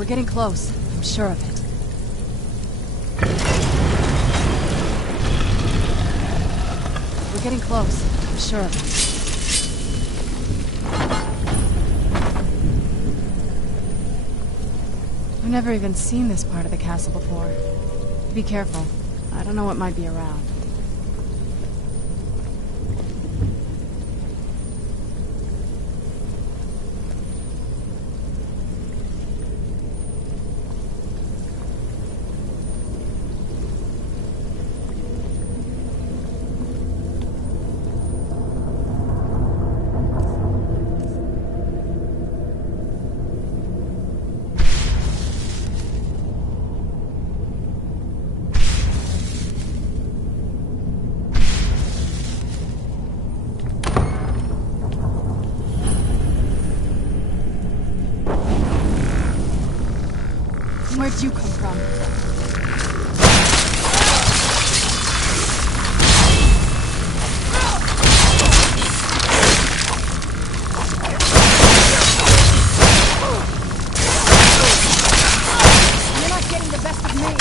We're getting close. I'm sure of it. We're getting close. I'm sure of it. I've never even seen this part of the castle before. Be careful. I don't know what might be around. Where'd you come from? You're not getting the best of me.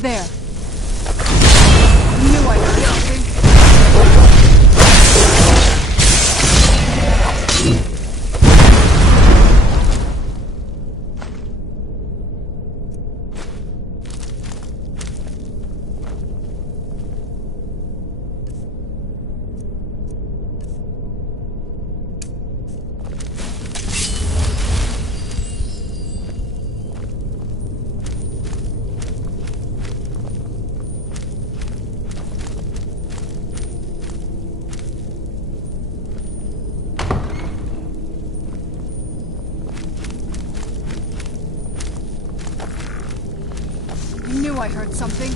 There. I knew I heard something. I heard something.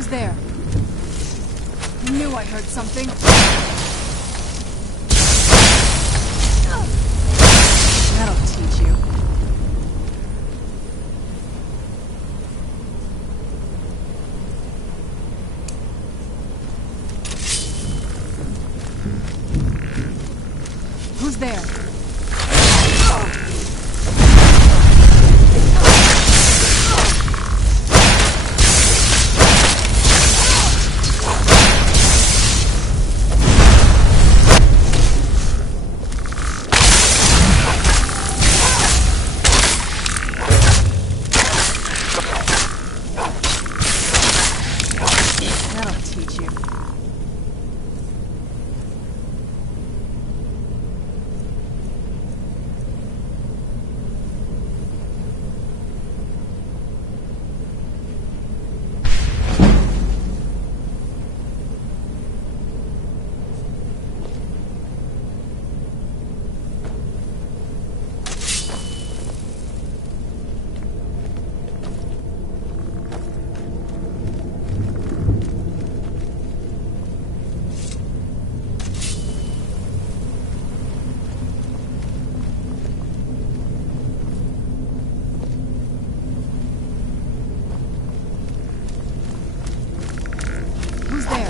Who's there? I knew I heard something. That'll teach you. Who's there? That'll teach you. Who's there?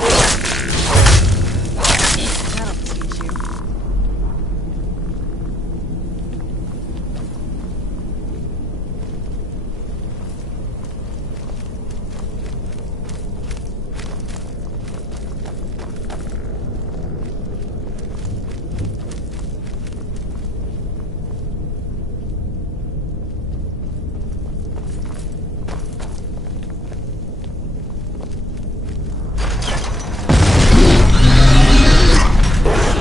That'll teach you.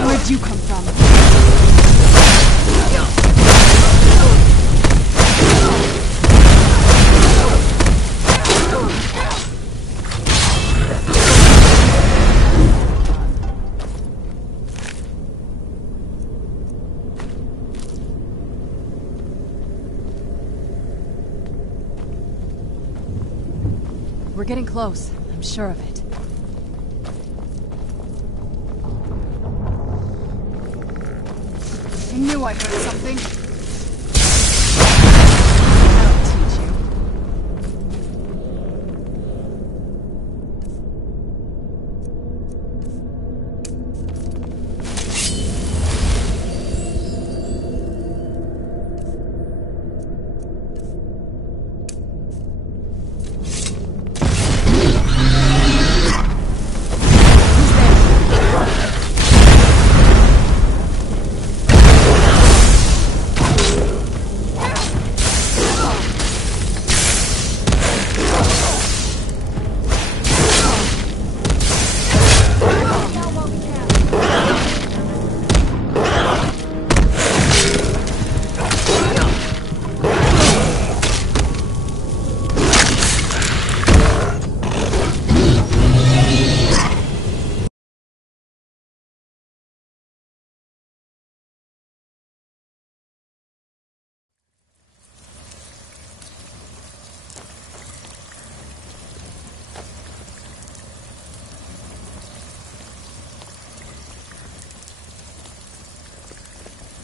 Where'd you come from? We're getting close. I'm sure of it. I knew I heard something. That'll teach you.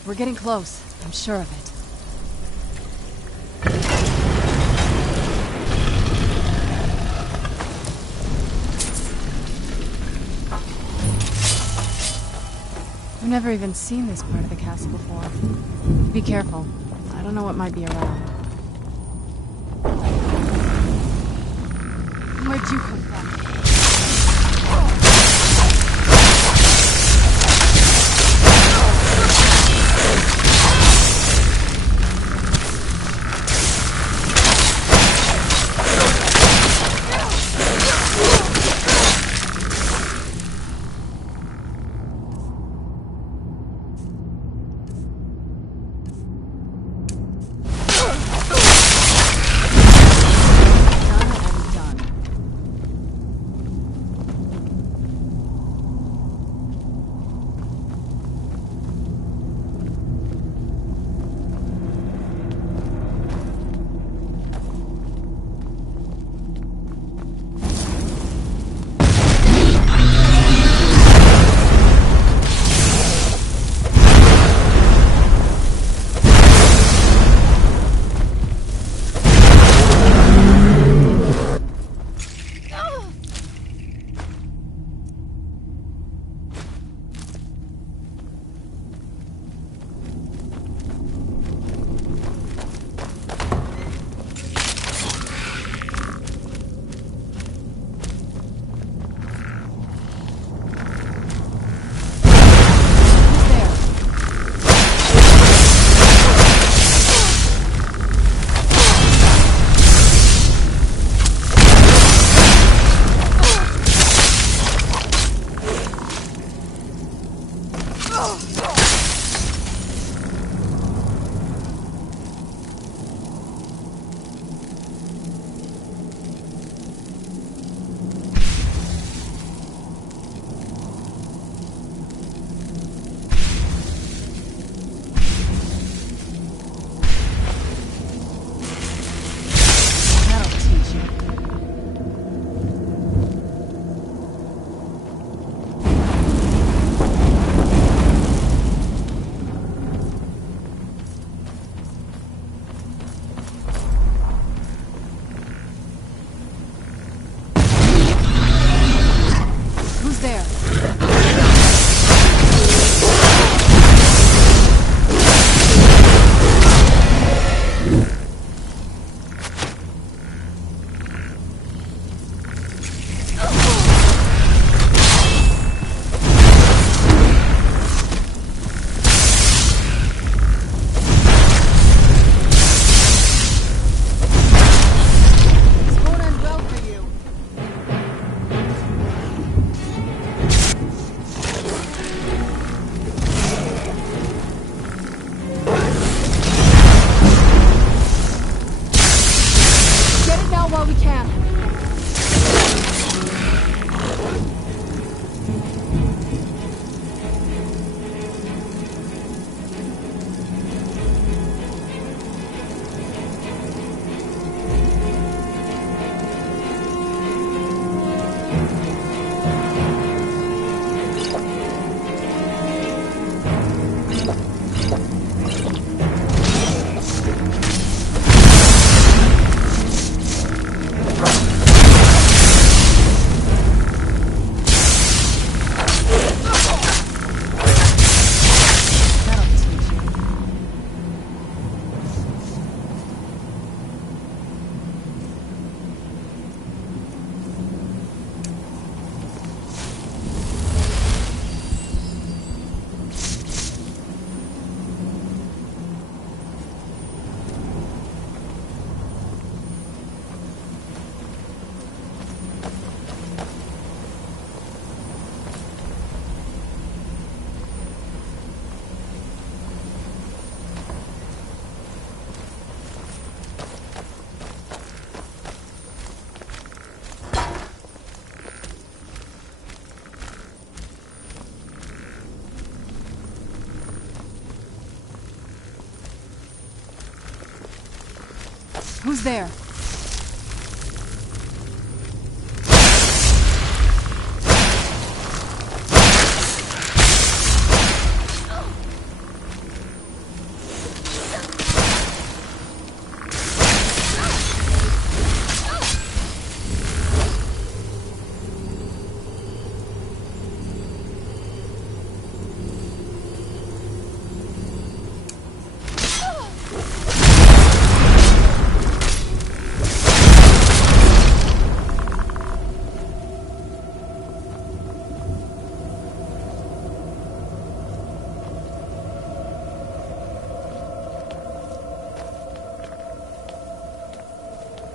We're getting close. I'm sure of it. I've never even seen this part of the castle before. Be careful. I don't know what might be around. Where'd you come from? Who's there?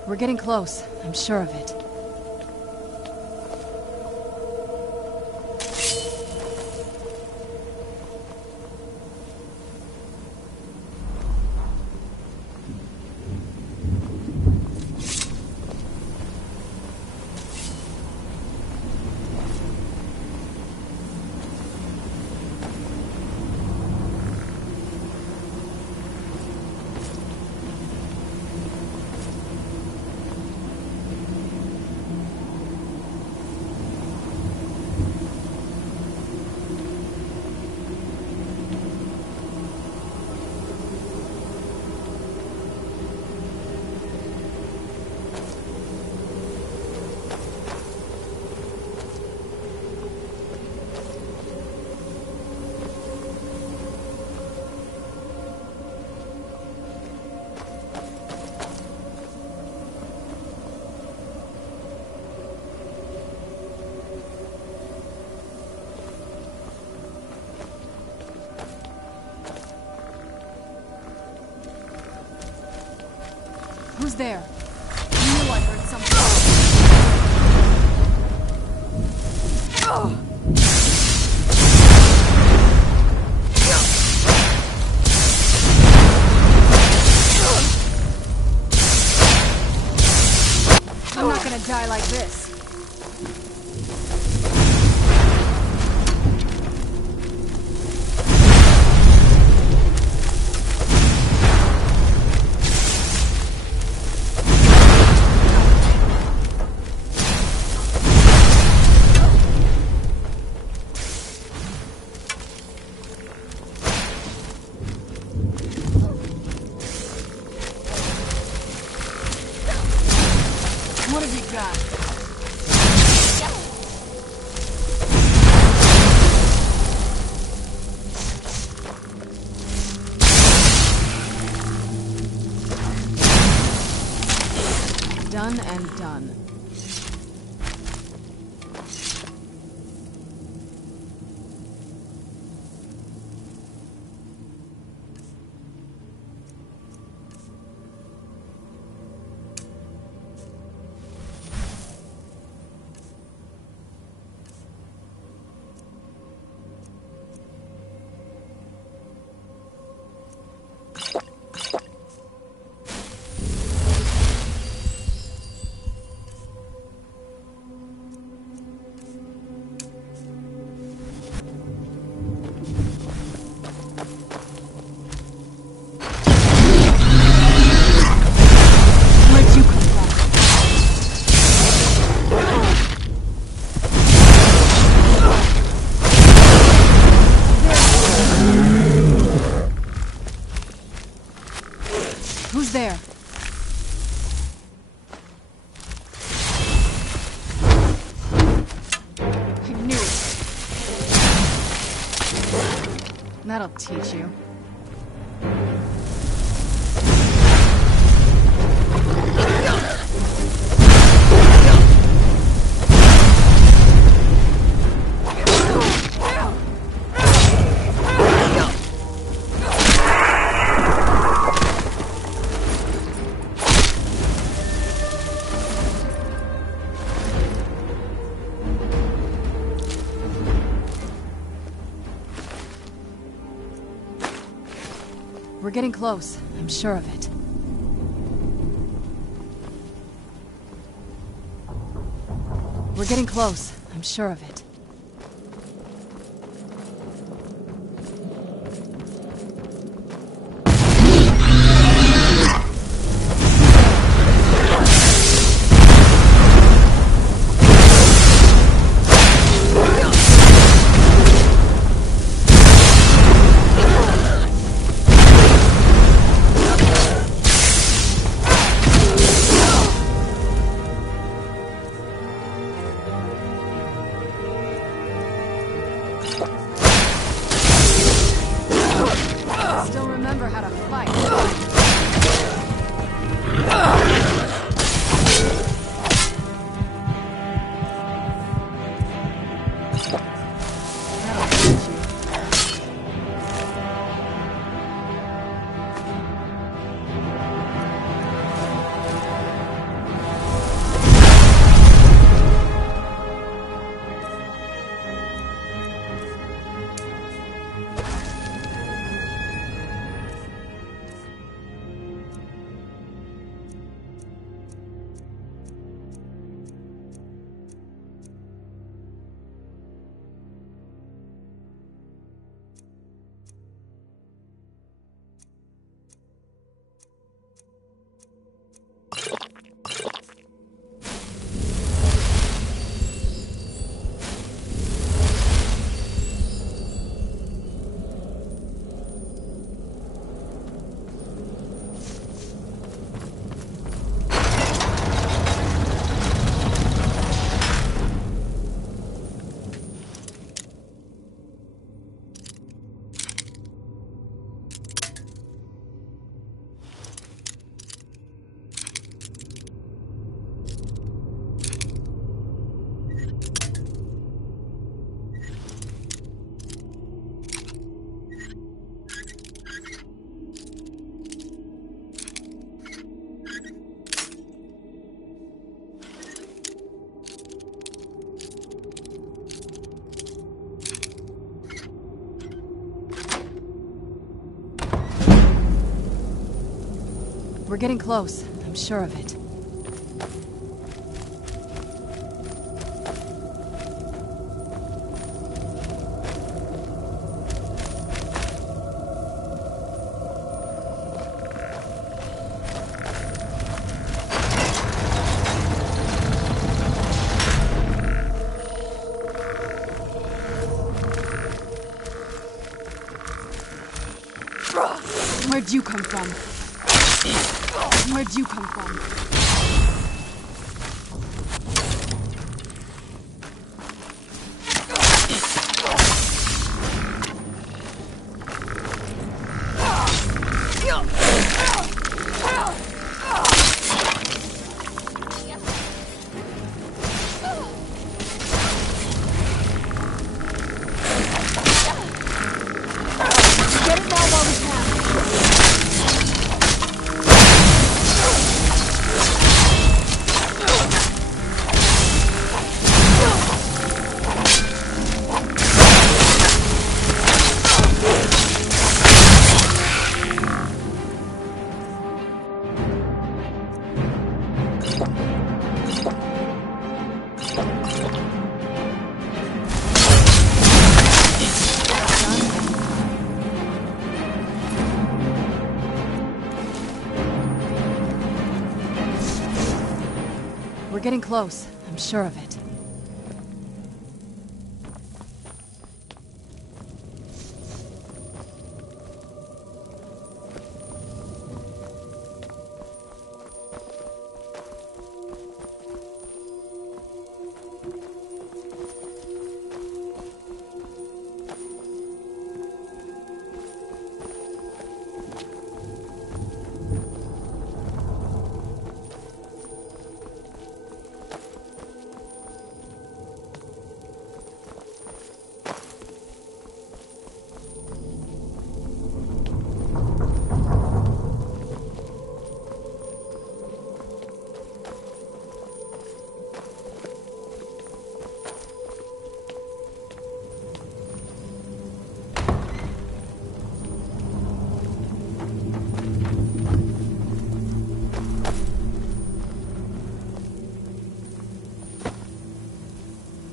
We're getting close. I'm sure of it. Who's there? I knew I heard something. I'm not gonna die like this. What have you got? Done and done. Who's there? I knew it. That'll teach you. We're getting close. I'm sure of it. We're getting close. I'm sure of it. remember how to fight. We're getting close. I'm sure of it. Where'd you come from? Where'd you come from? Get it now while we can. We're getting close. I'm sure of it.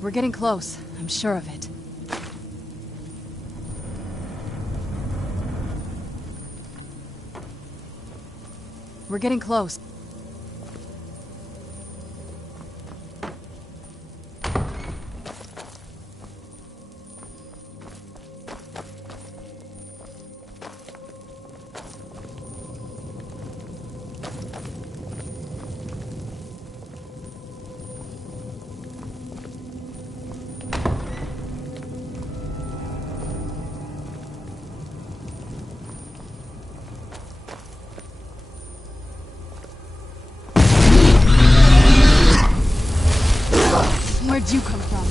We're getting close. I'm sure of it. We're getting close. did you come from?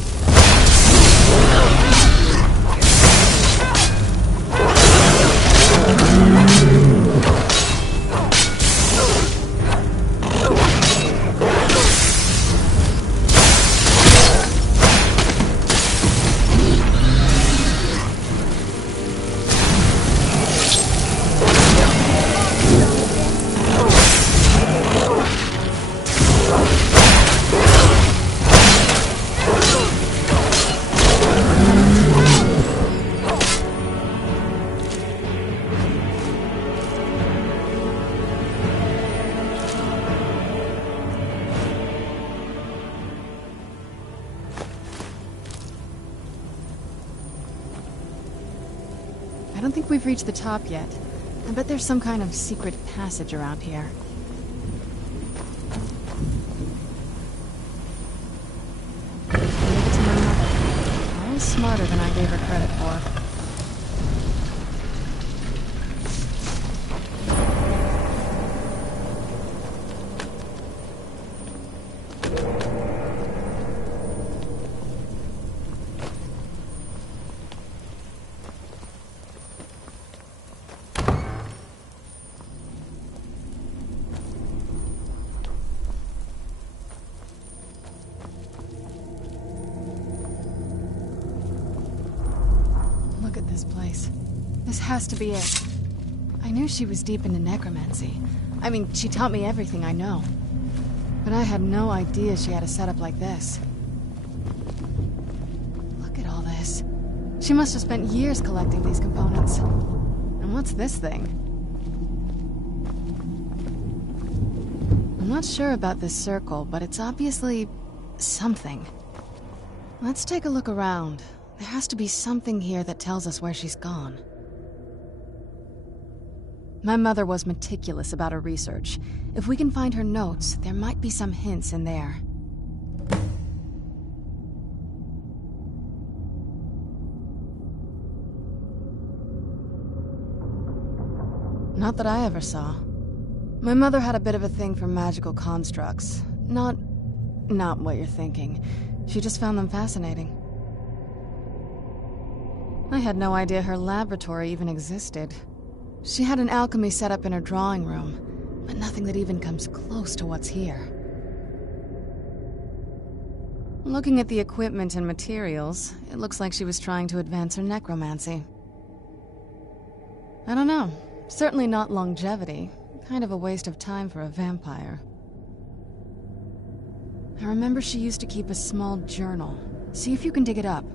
I don't think we've reached the top yet. I bet there's some kind of secret passage around here. Give it to my mother. Always smarter than I gave her credit for. Look at this place. This has to be it. I knew she was deep into necromancy. I mean, she taught me everything I know. But I had no idea she had a setup like this. Look at all this. She must have spent years collecting these components. And what's this thing? I'm not sure about this circle, but it's obviously something. Let's take a look around. There has to be something here that tells us where she's gone. My mother was meticulous about her research. If we can find her notes, there might be some hints in there. Not that I ever saw. My mother had a bit of a thing for magical constructs. Not what you're thinking. She just found them fascinating. I had no idea her laboratory even existed. She had an alchemy set up in her drawing room, but nothing that even comes close to what's here. Looking at the equipment and materials, it looks like she was trying to advance her necromancy. I don't know. Certainly not longevity. Kind of a waste of time for a vampire. I remember she used to keep a small journal. See if you can dig it up.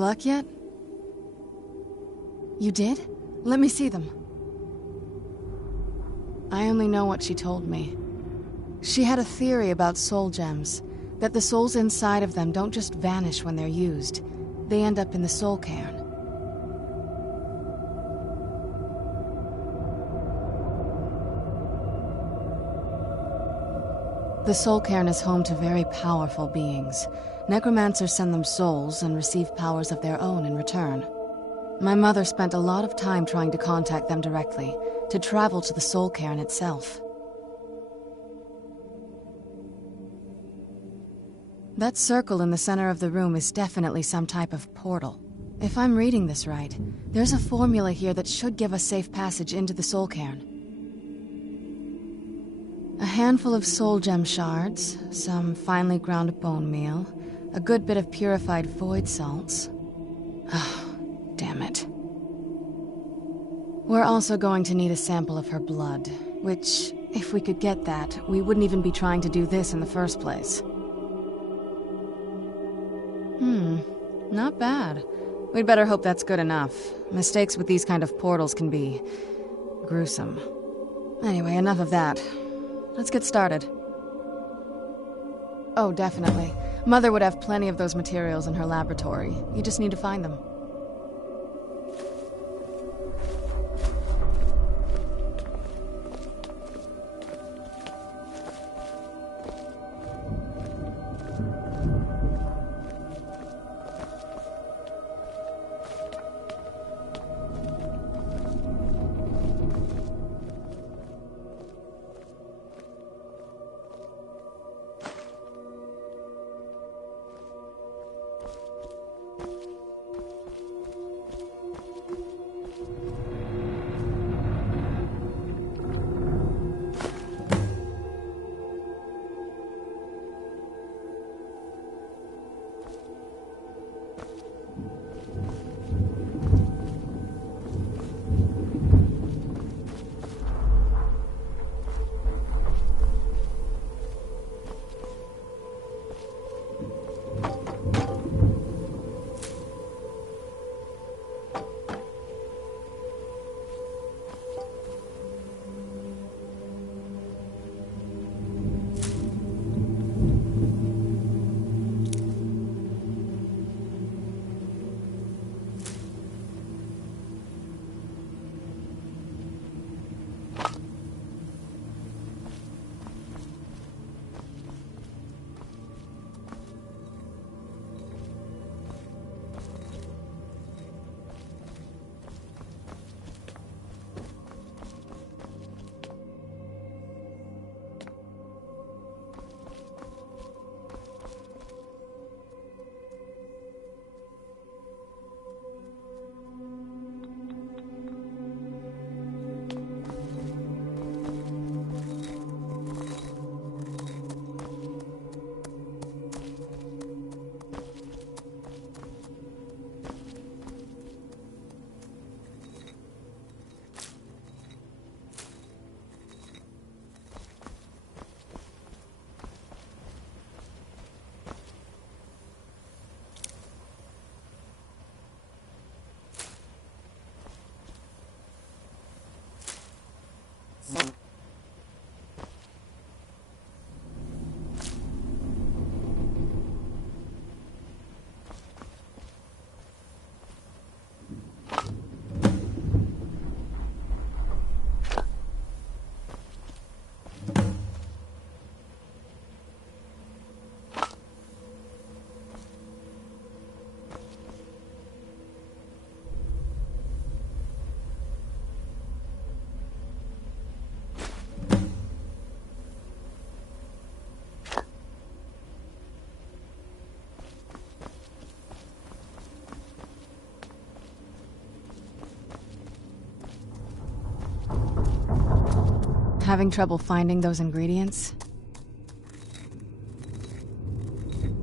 luck yet? You did? Let me see them. I only know what she told me. She had a theory about soul gems, that the souls inside of them don't just vanish when they're used. They end up in the soul cairn. The soul cairn is home to very powerful beings. Necromancers send them souls and receive powers of their own in return. My mother spent a lot of time trying to contact them directly, to travel to the soul cairn itself. That circle in the center of the room is definitely some type of portal. If I'm reading this right, there's a formula here that should give us safe passage into the soul cairn. A handful of soul gem shards, some finely ground bone meal, a good bit of purified void salts. Oh, damn it. We're also going to need a sample of her blood, which, if we could get that, we wouldn't even be trying to do this in the first place. Not bad. We'd better hope that's good enough. Mistakes with these kind of portals can be gruesome. Anyway, enough of that. Let's get started. Oh, definitely. Mother would have plenty of those materials in her laboratory. You just need to find them. Having trouble finding those ingredients?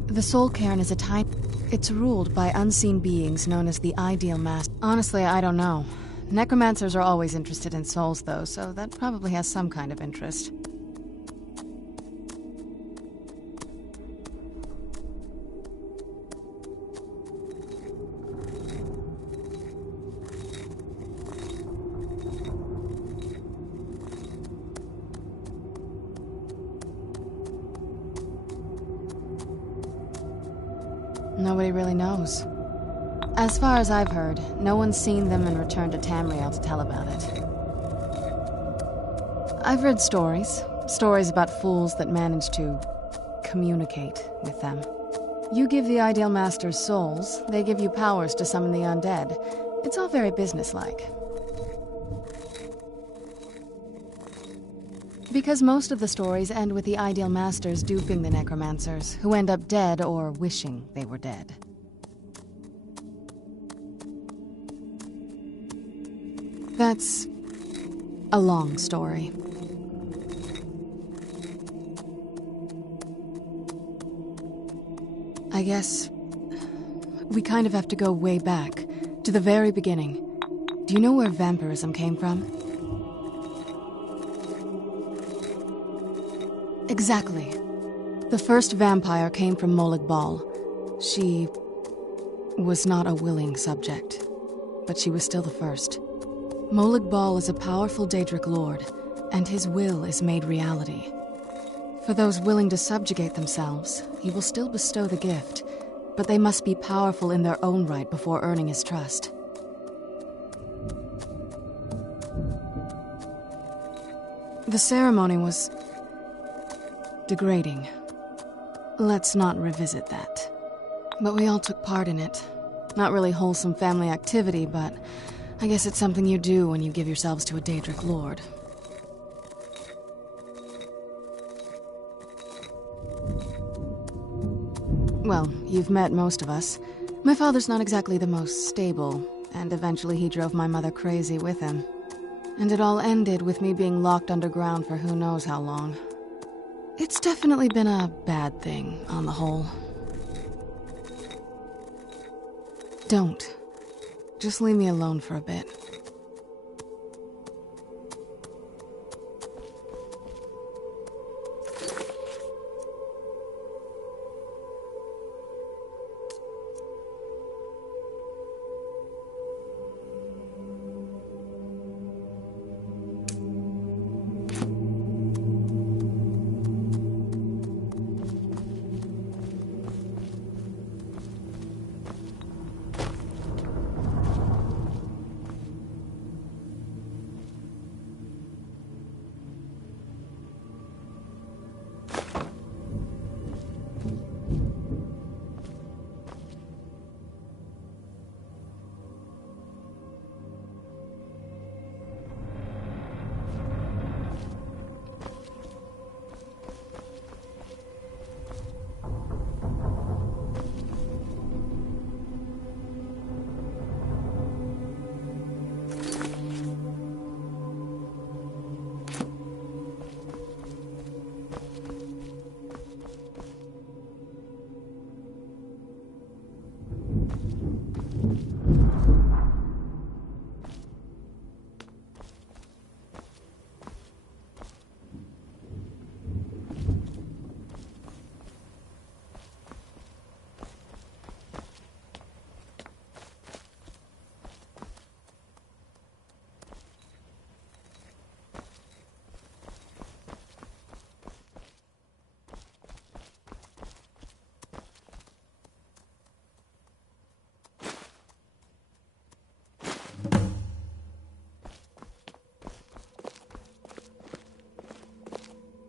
The Soul Cairn is a type. It's ruled by unseen beings known as the Ideal Master. Honestly, I don't know. Necromancers are always interested in souls, though, so that probably has some kind of interest. Nobody really knows. As far as I've heard, no one's seen them and returned to Tamriel to tell about it. I've read stories about fools that manage to communicate with them. You give the Ideal Masters souls, they give you powers to summon the undead. It's all very businesslike. Because most of the stories end with the Ideal Masters duping the necromancers, who end up dead or wishing they were dead. That's a long story. I guess we kind of have to go way back, to the very beginning. Do you know where vampirism came from? Exactly. The first vampire came from Molag Bal. She was not a willing subject, but she was still the first. Molag Bal is a powerful Daedric lord, and his will is made reality. For those willing to subjugate themselves, he will still bestow the gift, but they must be powerful in their own right before earning his trust. The ceremony was degrading. Let's not revisit that. But we all took part in it. Not really wholesome family activity, but I guess it's something you do when you give yourselves to a Daedric lord. Well, you've met most of us. My father's not exactly the most stable, and eventually he drove my mother crazy with him. And it all ended with me being locked underground for who knows how long. It's definitely been a bad thing, on the whole. Don't. Just leave me alone for a bit.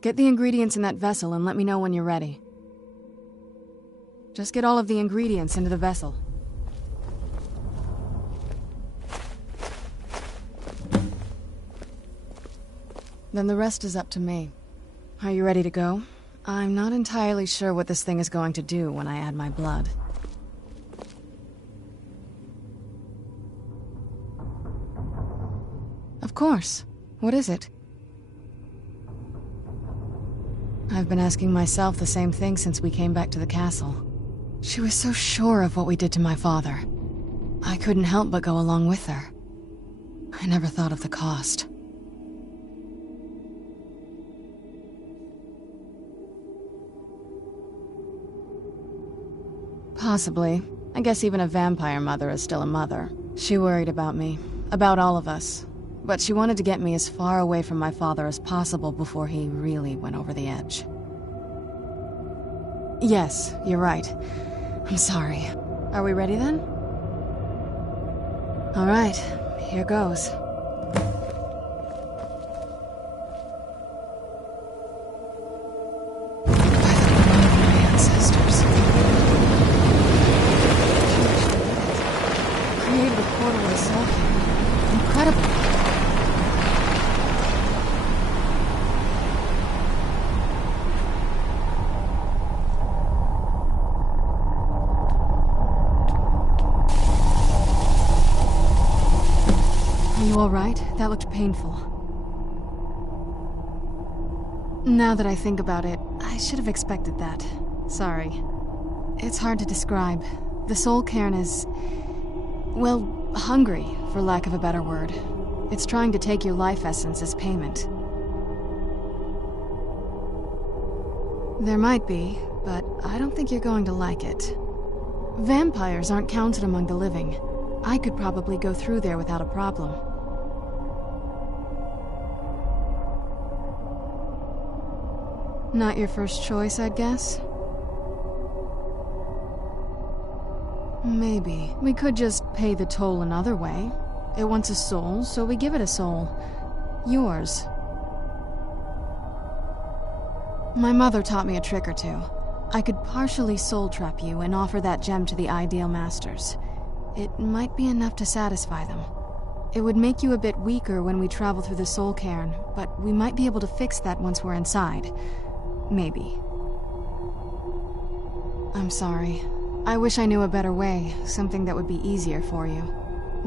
Get the ingredients in that vessel and let me know when you're ready. Just get all of the ingredients into the vessel. Then the rest is up to me. Are you ready to go? I'm not entirely sure what this thing is going to do when I add my blood. Of course. What is it? I've been asking myself the same thing since we came back to the castle. She was so sure of what we did to my father. I couldn't help but go along with her. I never thought of the cost. Possibly. I guess even a vampire mother is still a mother. She worried about me, about all of us. But she wanted to get me as far away from my father as possible before he really went over the edge. Yes, you're right. I'm sorry. Are we ready then? All right, here goes. All right, that looked painful. Now that I think about it, I should have expected that. Sorry. It's hard to describe. The soul cairn is... well, hungry, for lack of a better word. It's trying to take your life essence as payment. There might be, but I don't think you're going to like it. Vampires aren't counted among the living. I could probably go through there without a problem. Not your first choice, I'd guess? Maybe. We could just pay the toll another way. It wants a soul, so we give it a soul. Yours. My mother taught me a trick or two. I could partially soul trap you and offer that gem to the ideal masters. It might be enough to satisfy them. It would make you a bit weaker when we travel through the soul cairn, but we might be able to fix that once we're inside. Maybe. I'm sorry. I wish I knew a better way, something that would be easier for you.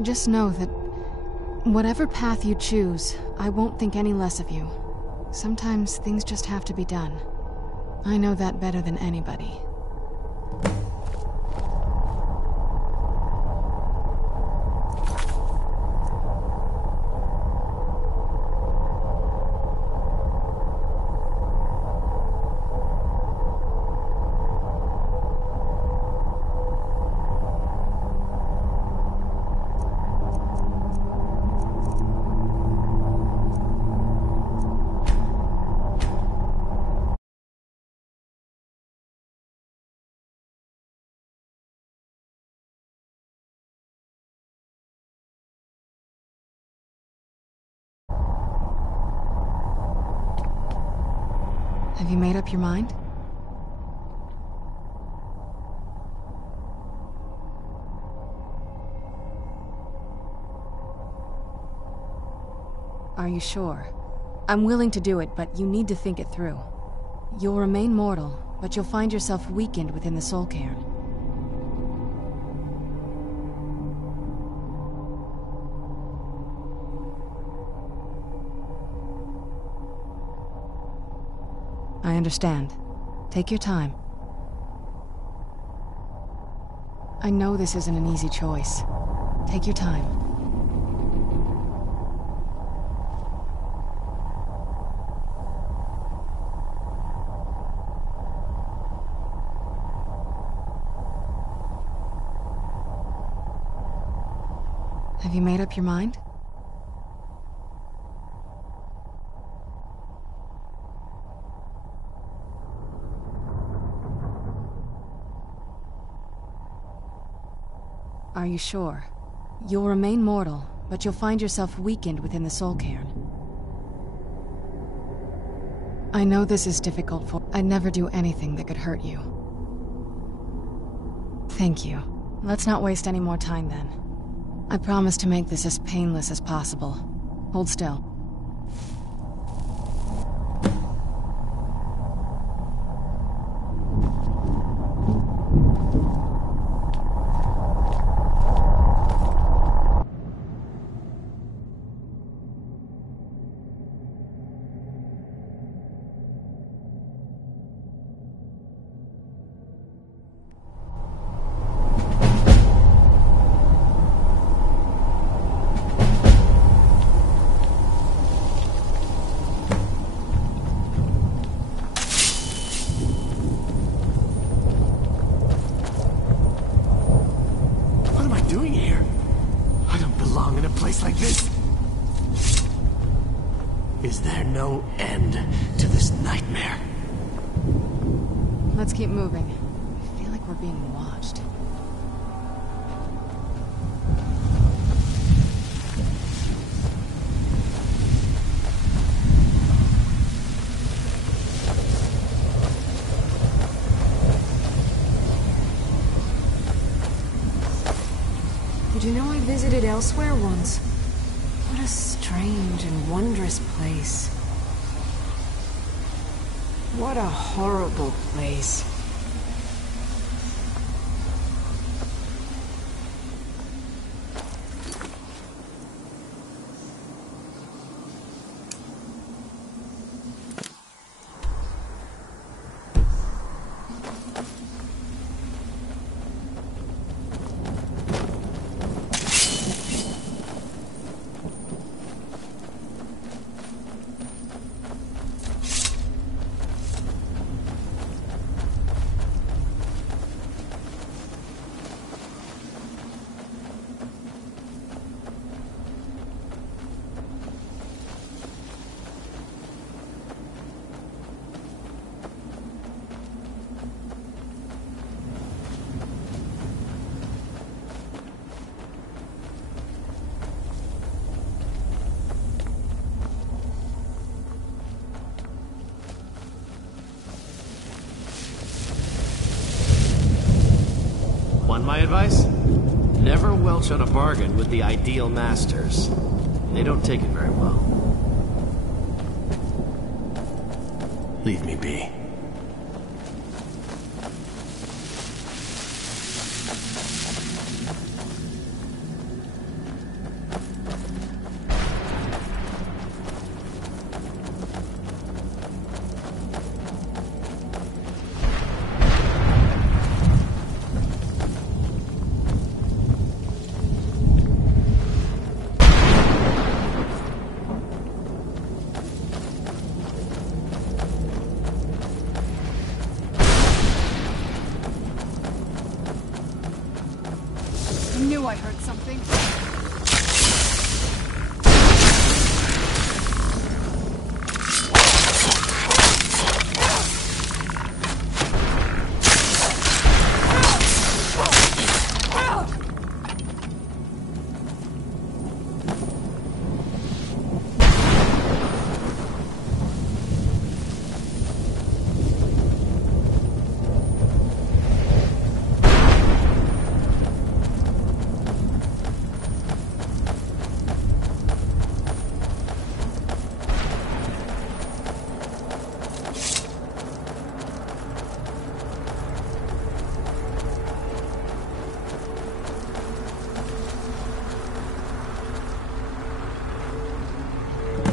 Just know that whatever path you choose, I won't think any less of you. Sometimes things just have to be done. I know that better than anybody. Have you made up your mind? Are you sure? I'm willing to do it, but you need to think it through. You'll remain mortal, but you'll find yourself weakened within the soul cairn. I understand. Take your time. I know this isn't an easy choice. Take your time. Have you made up your mind? Are you sure? You'll remain mortal, but you'll find yourself weakened within the soul cairn. I know this is difficult for... I'd never do anything that could hurt you. Thank you. Let's not waste any more time then. I promise to make this as painless as possible. Hold still. Like this? Is there no end to this nightmare? Let's keep moving. I feel like we're being watched. Did you know I visited elsewhere once? What a strange and wondrous place. What a horrible place. Want my advice? Never welch on a bargain with the ideal masters. They don't take it very well. Leave me be. I heard something.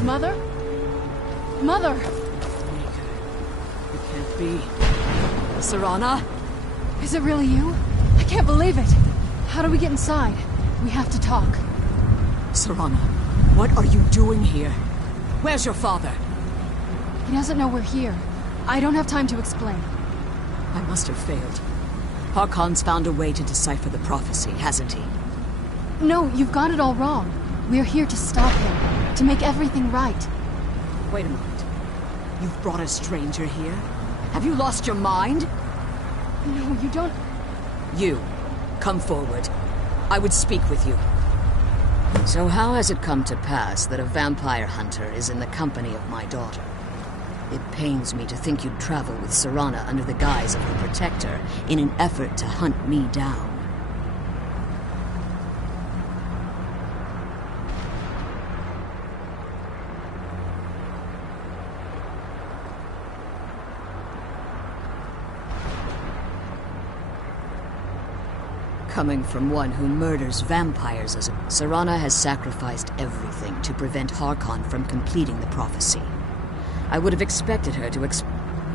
Mother? Mother! It can't be. Serana? Is it really you? I can't believe it! How do we get inside? We have to talk. Serana, what are you doing here? Where's your father? He doesn't know we're here. I don't have time to explain. I must have failed. Harkon's found a way to decipher the prophecy, hasn't he? No, you've got it all wrong. We're here to stop him, to make everything right. Wait a moment. You've brought a stranger here? Have you lost your mind? No, you don't... You, come forward. I would speak with you. So how has it come to pass that a vampire hunter is in the company of my daughter? It pains me to think you'd travel with Serana under the guise of her protector in an effort to hunt me down. Coming from one who murders vampires as a... Serana has sacrificed everything to prevent Harkon from completing the prophecy. I would have expected her to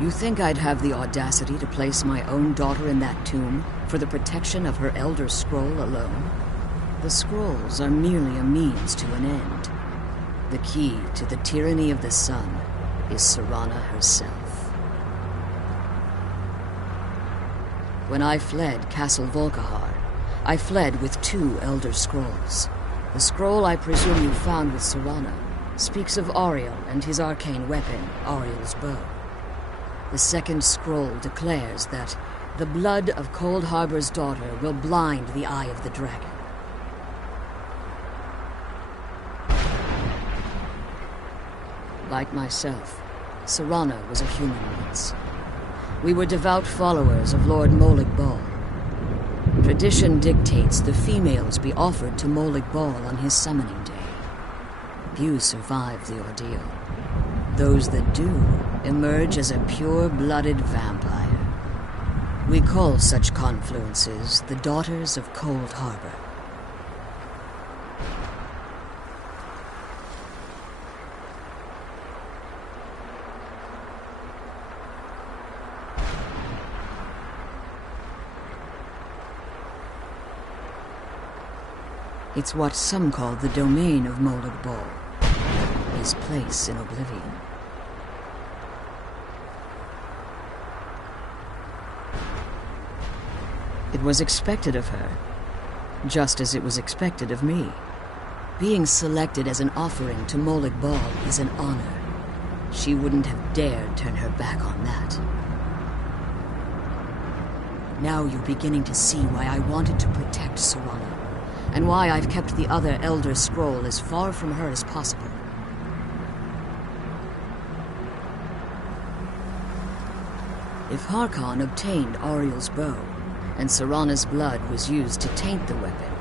You think I'd have the audacity to place my own daughter in that tomb for the protection of her Elder Scroll alone? The scrolls are merely a means to an end. The key to the tyranny of the sun is Serana herself. When I fled Castle Volkihar, I fled with 2 Elder Scrolls. The scroll I presume you found with Serana speaks of Auriel and his arcane weapon, Auriel's bow. The second scroll declares that The blood of Cold Harbor's daughter will blind the eye of the dragon. Like myself, Serana was a human once. We were devout followers of Lord Molig Bal. Tradition dictates the females be offered to Molig Bal on his summoning day. Few survive the ordeal. Those that do emerge as a pure-blooded vampire. We call such confluences the Daughters of Cold Harbor. It's what some call the domain of Molig Bal, his place in oblivion. It was expected of her, just as it was expected of me. Being selected as an offering to Molig Bal is an honor. She wouldn't have dared turn her back on that. Now you're beginning to see why I wanted to protect Serana, and why I've kept the other Elder Scroll as far from her as possible. If Harkon obtained Ariel's bow, and Serana's blood was used to taint the weapon,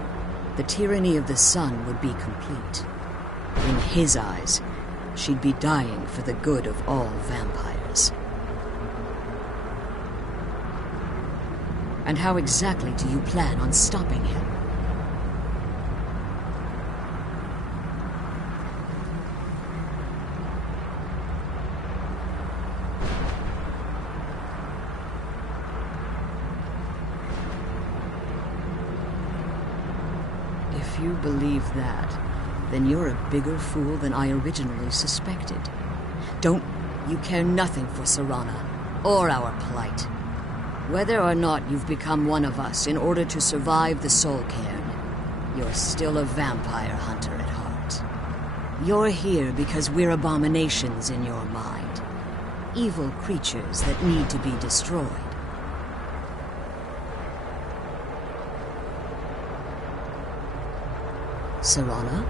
the tyranny of the sun would be complete. In his eyes, she'd be dying for the good of all vampires. And how exactly do you plan on stopping him? If you believe that, then you're a bigger fool than I originally suspected. Don't you care nothing for Serana, or our plight. Whether or not you've become one of us in order to survive the Soul Cairn, you're still a vampire hunter at heart. You're here because we're abominations in your mind. Evil creatures that need to be destroyed. Serana?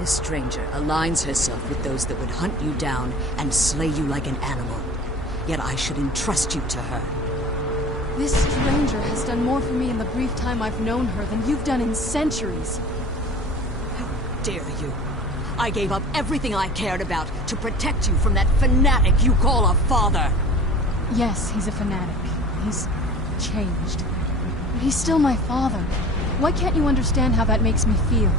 This stranger aligns herself with those that would hunt you down and slay you like an animal. Yet I should entrust you to her. This stranger has done more for me in the brief time I've known her than you've done in centuries. How dare you? I gave up everything I cared about to protect you from that fanatic you call a father. Yes, he's a fanatic. He's changed. But he's still my father. Why can't you understand how that makes me feel?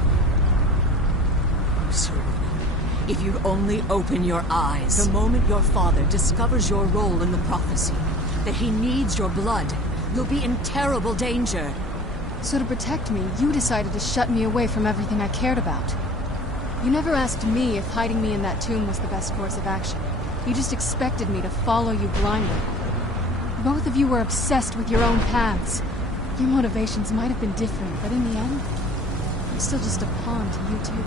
Serana, if you'd only open your eyes. The moment your father discovers your role in the prophecy, that he needs your blood, you'll be in terrible danger. So to protect me, you decided to shut me away from everything I cared about. You never asked me if hiding me in that tomb was the best course of action. You just expected me to follow you blindly. Both of you were obsessed with your own paths. Your motivations might have been different, but in the end, I'm still just a pawn to you two.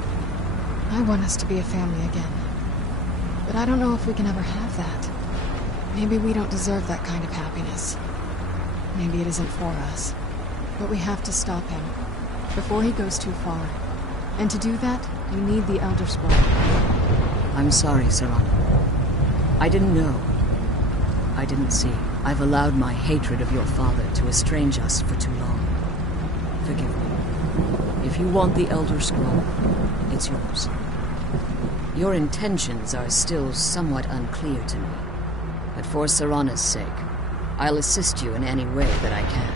I want us to be a family again. But I don't know if we can ever have that. Maybe we don't deserve that kind of happiness. Maybe it isn't for us. But we have to stop him, before he goes too far. And to do that, you need the Elder Scroll. I'm sorry, Serana. I didn't know. I didn't see. I've allowed my hatred of your father to estrange us for too long. Forgive me. If you want the Elder Scroll, it's yours. Your intentions are still somewhat unclear to me, but for Serana's sake, I'll assist you in any way that I can.